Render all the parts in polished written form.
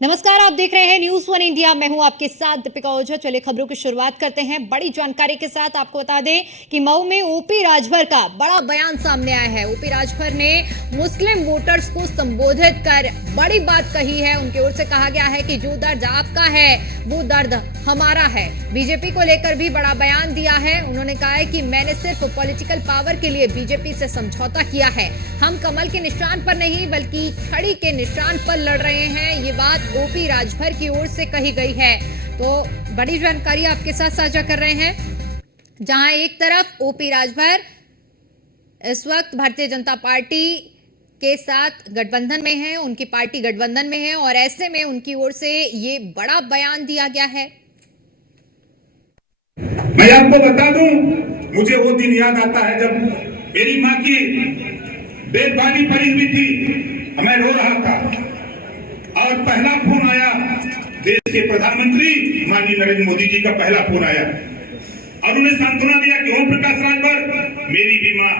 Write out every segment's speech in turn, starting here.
नमस्कार, आप देख रहे हैं न्यूज़ वन इंडिया। मैं हूं आपके साथ दीपिका ओझा। चलिए खबरों की शुरुआत करते हैं बड़ी जानकारी के साथ। आपको बता दें कि मऊ में ओपी राजभर का बड़ा बयान सामने आया है। ओपी राजभर ने मुस्लिम वोटर्स को संबोधित कर बड़ी बात कही है। उनकी ओर से कहा गया है कि जो दर्द आपका है वो दर्द हमारा है। बीजेपी को लेकर भी बड़ा बयान दिया है। उन्होंने कहा है कि मैंने सिर्फ पॉलिटिकल पावर के लिए बीजेपी से समझौता किया है। हम कमल के निशान पर नहीं बल्कि छड़ी के निशान पर लड़ रहे हैं। ये बात ओपी राजभर की ओर से कही गई है। तो बड़ी जानकारी आपके साथ साझा कर रहे हैं, जहां एक तरफ ओपी राजभर इस वक्त भारतीय जनता पार्टी के साथ गठबंधन में है, उनकी पार्टी गठबंधन में है और ऐसे में उनकी ओर से ये बड़ा बयान दिया गया है। मैं आपको बता दूं, मुझे वो दिन याद आता है जब मेरी माँ की बेदबानी पड़ी हुई थी, मैं रो रहा था और पहला फोन आया देश के प्रधानमंत्री माननीय नरेंद्र मोदी जी का पहला फोन आया और उन्हें सांत्वना दिया कि ओम प्रकाश राजभर, मेरी भी माँ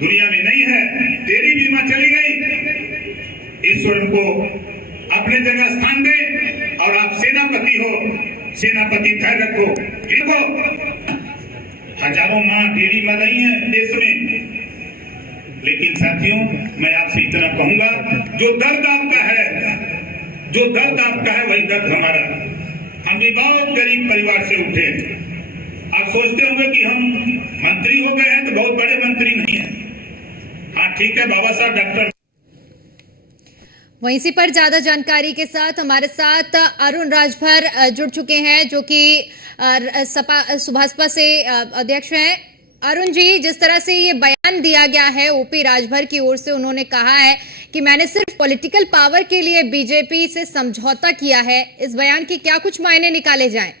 दुनिया में नहीं है, तेरी भी माँ चली गई। ईश्वर को अपने जगह स्थान दे और आप सेनापति हो, सेनापति धैर्य रखो। देखो, हजारों माँ डेढ़ी माँ नहीं है देश में, लेकिन साथियों मैं आपसे इतना कहूंगा, जो दर्द आपका है, जो दर्द आपका है वही दर्द हमारा। हम भी बहुत गरीब परिवार से उठे। आप सोचते होंगे कि हम मंत्री हो गए हैं तो बहुत बड़े मंत्री नहीं है। हाँ ठीक है, बाबा साहब डॉक्टर। वहीं इसी पर ज्यादा जानकारी के साथ हमारे साथ अरुण राजभर जुड़ चुके हैं, जो कि सुभाषपा से अध्यक्ष हैं। अरुण जी, जिस तरह से ये बयान दिया गया है ओपी राजभर की ओर से, उन्होंने कहा है कि मैंने सिर्फ पॉलिटिकल पावर के लिए बीजेपी से समझौता किया है। इस बयान के क्या कुछ मायने निकाले जाएं?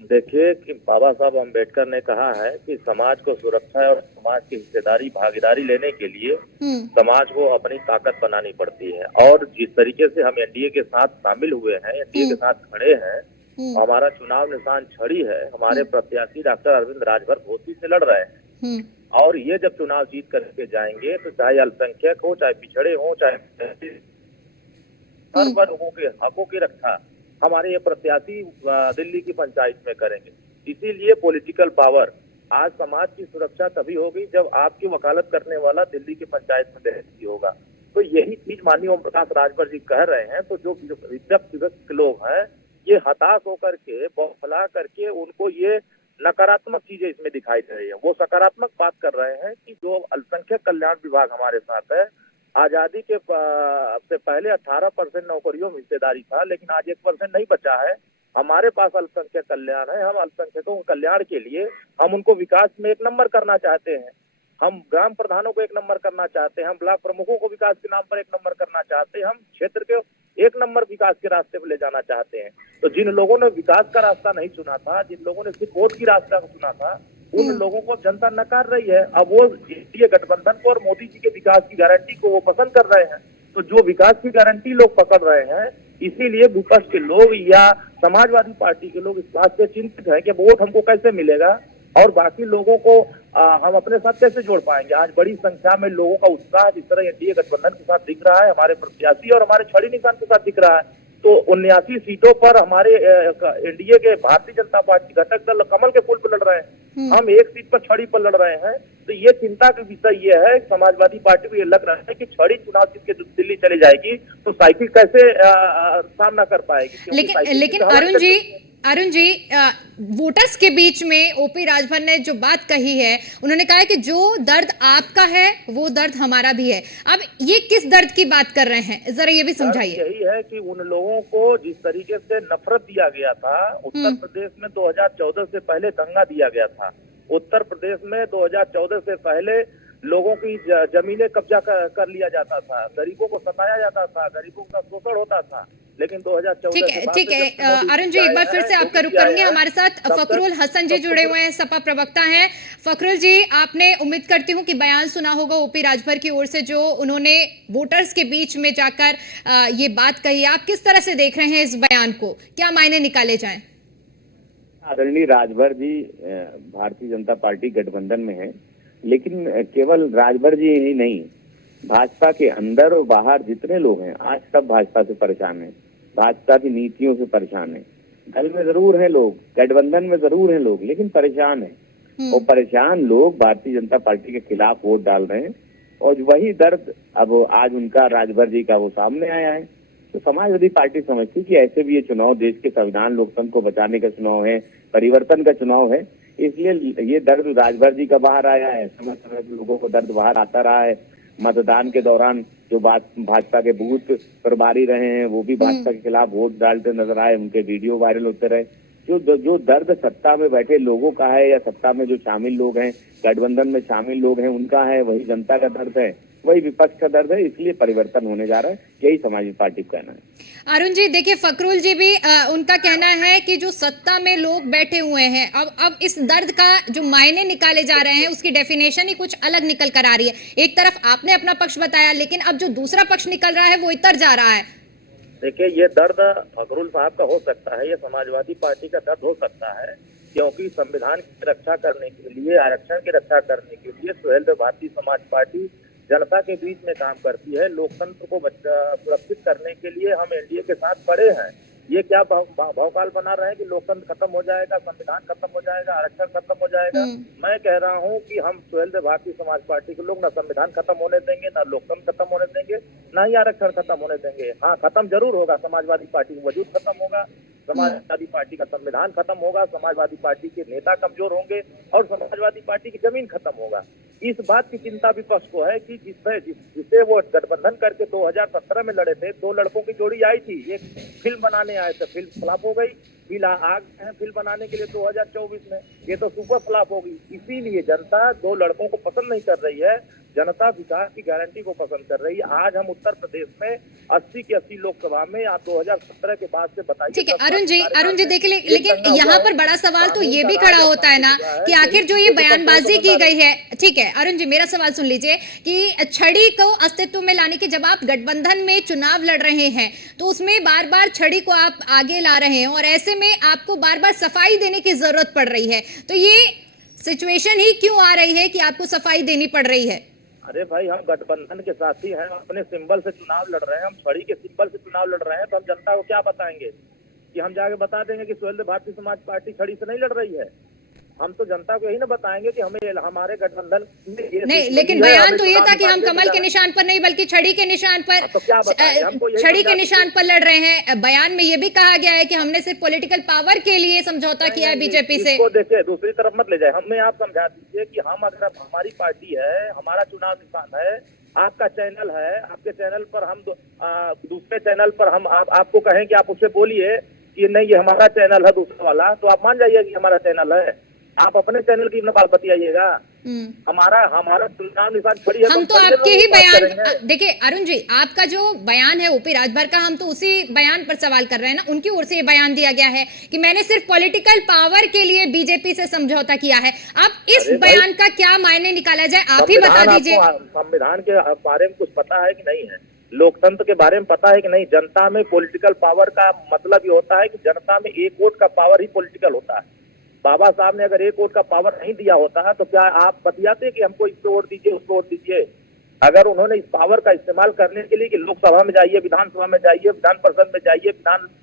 देखिए कि बाबा साहब अम्बेडकर ने कहा है कि समाज को सुरक्षा और समाज की हिस्सेदारी भागीदारी लेने के लिए समाज को अपनी ताकत बनानी पड़ती है। और जिस तरीके से हम एनडीए के साथ शामिल हुए हैं, एनडीए के साथ खड़े हैं, हमारा चुनाव निशान छड़ी है। हमारे प्रत्याशी डॉक्टर अरविंद राजभर धोती से लड़ रहे हैं और ये जब चुनाव जीत करके जाएंगे तो चाहे अल्पसंख्यक हो, चाहे पिछड़े हो, चाहे हर वर्गों के हकों की रक्षा हमारे ये प्रत्याशी दिल्ली की पंचायत में करेंगे। इसीलिए पॉलिटिकल पावर, आज समाज की सुरक्षा तभी होगी जब आपकी वकालत करने वाला दिल्ली की पंचायत में व्यक्ति होगा। तो यही चीज माननीय ओम प्रकाश राजभर जी कह रहे हैं। तो जो विपक्ष लोग हैं, ये हताश होकर के, बौखला करके, उनको ये नकारात्मक चीजें इसमें दिखाई दे रही है। वो सकारात्मक बात कर रहे हैं कि जो अल्पसंख्यक कल्याण विभाग हमारे साथ है, आजादी के से पहले 18% नौकरियों में हिस्सेदारी था, लेकिन आज 1% नहीं बचा है। हमारे पास अल्पसंख्यक कल्याण है। हम अल्पसंख्यकों के कल्याण के लिए हम उनको विकास में 1 नंबर करना चाहते हैं। हम ग्राम प्रधानों को 1 नंबर करना चाहते हैं। हम ब्लॉक प्रमुखों को विकास के नाम पर 1 नंबर करना चाहते हैं। हम क्षेत्र के 1 नंबर विकास के रास्ते पर ले जाना चाहते हैं। तो जिन लोगों ने विकास का रास्ता नहीं चुना था, जिन लोगों ने सिर्फ वोट की रास्ता को चुना था, उन लोगों को जनता नकार रही है। अब वो एनडीए गठबंधन को और मोदी जी के विकास की गारंटी को वो पसंद कर रहे हैं। तो जो विकास की गारंटी लोग पकड़ रहे हैं, इसीलिए विपक्ष के लोग या समाजवादी पार्टी के लोग इस बात से चिंतित है कि वोट हमको कैसे मिलेगा और बाकी लोगों को हम अपने साथ कैसे जोड़ पाएंगे। आज बड़ी संख्या में लोगों का उत्साह जिस तरह एनडीए गठबंधन के साथ दिख रहा है, हमारे प्रत्याशी और हमारे छड़ी निशान के साथ दिख रहा है। तो 79 सीटों पर हमारे एनडीए के भारतीय जनता पार्टी घटक दल कमल के फूल पर लड़ रहे हैं। हम 1 सीट पर छड़ी पर लड़ रहे हैं। तो ये चिंता का विषय ये है, समाजवादी पार्टी को ये लग रहा है कि छड़ी चुनाव जीत के दिल्ली चली जाएगी तो साइकिल कैसे सामना कर पाएगी। लेकिन अरुण जी, वोटर्स के बीच में ओपी राजभर ने जो बात कही है, उन्होंने कहा है कि जो दर्द आपका है वो दर्द हमारा भी है। अब ये किस दर्द की बात कर रहे हैं, जरा ये भी समझाइए। यही है कि उन लोगों को जिस तरीके से नफरत दिया गया था, उत्तर प्रदेश में 2014 से पहले दंगा दिया गया था। उत्तर प्रदेश में 2014 से पहले लोगों की जमीनें कब्जा कर लिया जाता था, गरीबों को सताया जाता था, गरीबों का शोषण होता था। लेकिन 2014 ठीक है अरुण जी, एक बार फिर से आपका रुख करूंगी। हमारे साथ फखरुल हसन जी जुड़े हुए हैं, सपा प्रवक्ता हैं। फखरुल जी, आपने उम्मीद करती हूँ कि बयान सुना होगा ओपी राजभर की ओर से, जो उन्होंने वोटर्स के बीच में जाकर ये बात कही। आप किस तरह से देख रहे हैं इस बयान को, क्या मायने निकाले जाएं? आदरणीय राजभर जी भारतीय जनता पार्टी गठबंधन में है, लेकिन केवल राजभर जी ही नहीं, भाजपा के अंदर और बाहर जितने लोग हैं आज सब भाजपा से परेशान हैं। भाजपा की नीतियों से परेशान है। दल में जरूर हैं लोग, गठबंधन में जरूर हैं लोग, लेकिन परेशान है। और परेशान लोग भारतीय जनता पार्टी के खिलाफ वोट डाल रहे हैं और वही दर्द अब आज उनका राजभर जी का वो सामने आया है। तो समाजवादी पार्टी समझती कि ऐसे भी ये चुनाव देश के संविधान लोकतंत्र को बचाने का चुनाव है, परिवर्तन का चुनाव है, इसलिए ये दर्द राजभर जी का बाहर आया है। समय समय पर लोगों को दर्द बाहर आता रहा है। मतदान के दौरान जो भाजपा के बूथ प्रभारी रहे हैं वो भी भाजपा के खिलाफ वोट डालते नजर आए, उनके वीडियो वायरल होते रहे। जो दर्द सत्ता में बैठे लोगों का है या सत्ता में जो शामिल लोग हैं, गठबंधन में शामिल लोग हैं, उनका है, वही जनता का दर्द है, वही विपक्ष का दर्द है। इसलिए परिवर्तन होने जा रहा है, यही समाजवादी पार्टी का कहना है। अरुण जी देखिए, फकरुल जी भी उनका कहना है कि जो सत्ता में लोग बैठे हुए हैं, अब इस दर्द का जो मायने निकाले जा रहे हैं उसकी डेफिनेशन ही कुछ अलग निकल कर आ रही है। एक तरफ आपने अपना पक्ष बताया, लेकिन अब जो दूसरा पक्ष निकल रहा है वो इतर जा रहा है। देखिए, ये दर्द फखरुल साहब का हो सकता है, ये समाजवादी पार्टी का दर्द हो सकता है, क्योंकि संविधान की रक्षा करने के लिए, आरक्षण की रक्षा करने के लिए सुहेलदेव भारतीय समाज पार्टी जनता के बीच में काम करती है। लोकतंत्र को सुरक्षित करने के लिए हम एनडीए के साथ खड़े हैं। ये क्या भौकाल बना रहे हैं कि लोकतंत्र खत्म हो जाएगा, संविधान खत्म हो जाएगा, आरक्षण खत्म हो जाएगा। मैं कह रहा हूं कि हम सुहेलदेव भारतीय समाज पार्टी के लोग ना संविधान खत्म होने देंगे, ना लोकतंत्र खत्म होने देंगे, ना ही आरक्षण खत्म होने देंगे। हाँ, खत्म जरूर होगा, समाजवादी पार्टी का वजूद खत्म होगा, समाजवादी पार्टी का संविधान खत्म होगा, समाजवादी पार्टी के नेता कमजोर होंगे और समाजवादी पार्टी की जमीन खत्म होगा। इस बात की चिंता विपक्ष को है कि जिसे वो गठबंधन करके 2017 में लड़े थे, दो लड़कों की जोड़ी आई थी, एक फिल्म बनाने आए थे, फिल्म फ्लॉप हो गई, फिर आग है फिल्म बनाने के लिए 2024 में, ये तो सुपर फ्लॉप होगी। इसीलिए जनता दो लड़कों को पसंद नहीं कर रही है, जनता विकास की गारंटी को पसंद कर रही है। आज हम उत्तर प्रदेश में 80 की 80 लोकसभा में आप 2017 के बाद से बताइए। ठीक है अरुण जी देखिए, लेकिन यहाँ पर बड़ा सवाल तो ये भी खड़ा होता है ना कि आखिर जो ये बयानबाजी की गई है, ठीक है अरुण जी मेरा सवाल सुन लीजिए, कि छड़ी को अस्तित्व में लाने की, जब आप गठबंधन में चुनाव लड़ रहे हैं तो उसमें बार बार छड़ी को आप आगे ला रहे हैं और ऐसे में आपको बार बार सफाई देने की जरूरत पड़ रही है, तो ये सिचुएशन ही क्यों आ रही है कि आपको सफाई देनी पड़ रही है? अरे भाई, हम गठबंधन के साथी हैं, अपने सिंबल से चुनाव लड़ रहे हैं, हम छड़ी के सिंबल से चुनाव लड़ रहे हैं, तो हम जनता को क्या बताएंगे कि हम जाके बता देंगे कि सुहेलदेव भारतीय समाज पार्टी छड़ी से नहीं लड़ रही है? हम तो जनता को यही ना बताएंगे कि हमें हमारे गठबंधन नहीं, लेकिन बयान तो ये था कि हम कमल के निशान पर नहीं बल्कि छड़ी के निशान पर, तो क्या हमको छड़ी के निशान पर लड़ रहे हैं। बयान में ये भी कहा गया है कि हमने सिर्फ पॉलिटिकल पावर के लिए समझौता किया है बीजेपी से। देखिए, दूसरी तरफ मत ले जाए, हमें आप समझा दीजिए कि हम अगर हमारी पार्टी है, हमारा चुनाव निशान है, आपका चैनल है, आपके चैनल पर हम दूसरे चैनल पर हम आपको कहें कि आप उससे बोलिए कि नहीं ये हमारा चैनल है दूसरा वाला, तो आप मान जाइए कि हमारा चैनल है। आप अपने चैनल की बात बतियाइएगा, हमारा चुनाव निशान छड़ी है। हम तो आपके ही बयान, देखिए अरुण जी आपका जो बयान है ओपी राजभर का, हम तो उसी बयान पर सवाल कर रहे हैं ना। उनकी ओर से ये बयान दिया गया है कि मैंने सिर्फ पॉलिटिकल पावर के लिए बीजेपी से समझौता किया है। अब इस बयान का क्या मायने निकाला जाए, आप ही बता दीजिए। संविधान के बारे में कुछ पता है कि नहीं है? लोकतंत्र के बारे में पता है कि नहीं? जनता में पॉलिटिकल पावर का मतलब ये होता है कि जनता में एक वोट का पावर ही पॉलिटिकल होता है। बाबा साहब ने अगर एक वोट का पावर नहीं दिया होता तो क्या आप बतियाते कि हमको इस पे वोट दीजिए, उस पे वोट दीजिए? अगर उन्होंने इस पावर का इस्तेमाल करने के लिए कि लोकसभा में जाइए, विधानसभा में जाइए, विधान परिषद में जाइए,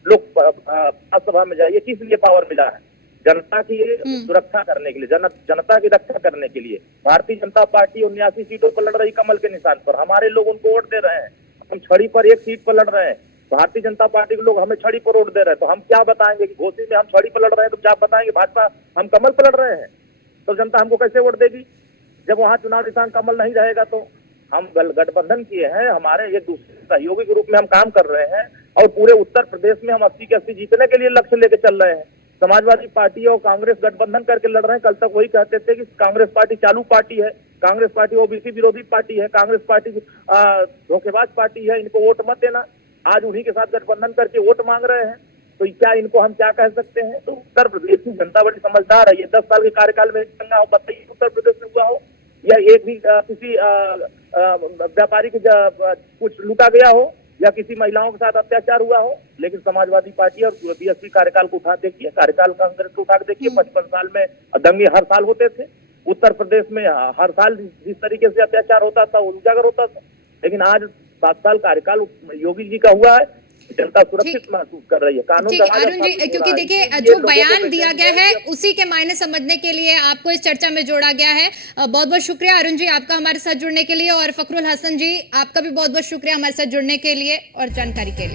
लोकसभा में जाइए, किस लिए पावर मिला है? जनता की सुरक्षा करने के लिए, जनता की रक्षा करने के लिए। भारतीय जनता पार्टी 79 सीटों पर लड़ रही कमल के निशान पर, हमारे लोग उनको वोट दे रहे हैं। हम छड़ी पर एक सीट पर लड़ रहे हैं, भारतीय जनता पार्टी के लोग हमें छड़ी पर वोट दे रहे हैं, तो हम क्या बताएंगे कि घोसी में हम छड़ी पर लड़ रहे हैं, तो क्या बताएंगे भाजपा हम कमल पर लड़ रहे हैं? तो जनता हमको कैसे वोट देगी जब वहां चुनाव निशान कमल नहीं रहेगा? तो हम गठबंधन किए हैं, हमारे एक दूसरे सहयोगी के रूप में हम काम कर रहे हैं और पूरे उत्तर प्रदेश में हम 80 के 80 जीतने के लिए लक्ष्य लेके चल रहे हैं। समाजवादी पार्टी और कांग्रेस गठबंधन करके लड़ रहे हैं। कल तक वही कहते थे कि कांग्रेस पार्टी चालू पार्टी है, कांग्रेस पार्टी ओबीसी विरोधी पार्टी है, कांग्रेस पार्टी धोखेबाज पार्टी है, इनको वोट मत देना। आज उन्हीं के साथ गठबंधन करके वोट मांग रहे हैं, तो क्या इनको हम क्या कह सकते हैं? तो उत्तर प्रदेश की जनता बड़ी समझदार है। ये 10 साल के कार्यकाल में दंगा हो, बताइए उत्तर प्रदेश में हुआ हो या एक भी किसी व्यापारी को कुछ लूटा गया हो या किसी महिलाओं के साथ अत्याचार हुआ हो? लेकिन समाजवादी पार्टी और बीएसपी कार्यकाल को उठा देखिए, कार्यकाल कांग्रेस को उठा देखिए, 55 साल में दंगे हर साल होते थे उत्तर प्रदेश में, हर साल जिस तरीके से अत्याचार होता था वो उजागर होता था। लेकिन आज 7 साल कार्यकाल योगी जी का हुआ है, जनता सुरक्षित महसूस कर रही है। कानून ठीक का है राज अरुण जी, स्थापित हो क्योंकि रहा है। देखिए ये जो लोगों को बयान दिया गया है पहचान उसी के मायने समझने के लिए आपको इस चर्चा में जोड़ा गया है। बहुत बहुत शुक्रिया अरुण जी आपका हमारे साथ जुड़ने के लिए, और फखरुल हसन जी आपका भी बहुत बहुत शुक्रिया हमारे साथ जुड़ने के लिए और जानकारी के लिए।